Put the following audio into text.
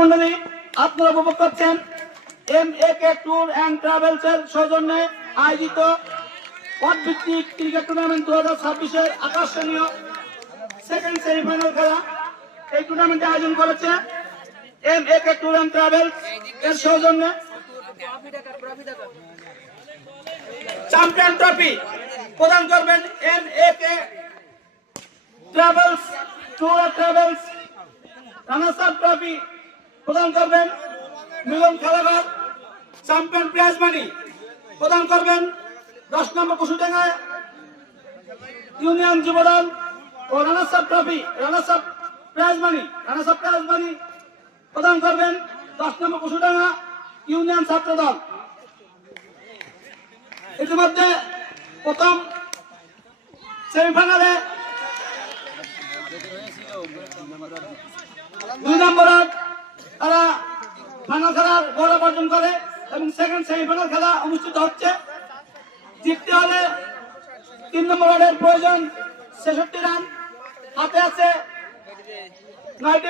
মন্ডলী, আপনারা উপভোগ করছেন MAK ট্যুর অ্যান্ড ট্রাভেলস এর সৌজন্যে আয়োজিত পথভিত্তিক ক্রিকেট টুর্নামেন্ট 2026-এর আকর্ষণীয় সেকেন্ড সেমিফাইনাল খেলা। এই টুর্নামেন্টে আয়োজন করেছে MAK ট্যুর অ্যান্ড ট্রাভেলস এর সৌজন্যে। চ্যাম্পিয়ন ট্রফি প্রদান করবেন MAK travels tour and travels. Runners up trophy প্রদান করবেন মিলন খেলাঘর। চ্যাম্পিয়ন প্রাইজ মানি প্রদান করবেন 10 নম্বর কুশুডাঙ্গা ইউনিয়ন যুবদল ও runners up trophy runners up prize money প্রদান করবেন 10 নম্বর কুশুডাঙ্গা ইউনিয়ন ছাত্র দল। ইতিমধ্যে প্রথম সেমিফাইনালে 2 নম্বর তারা ফাইনাল খেলার গৌরব অর্জন করে এবং সেকেন্ড সেমিফাইনাল খেলা অনুষ্ঠিত হচ্ছে। জিততে হলে 3 নম্বর ওয়ার্ডের প্রয়োজন 66 রান, হাতে আছে 9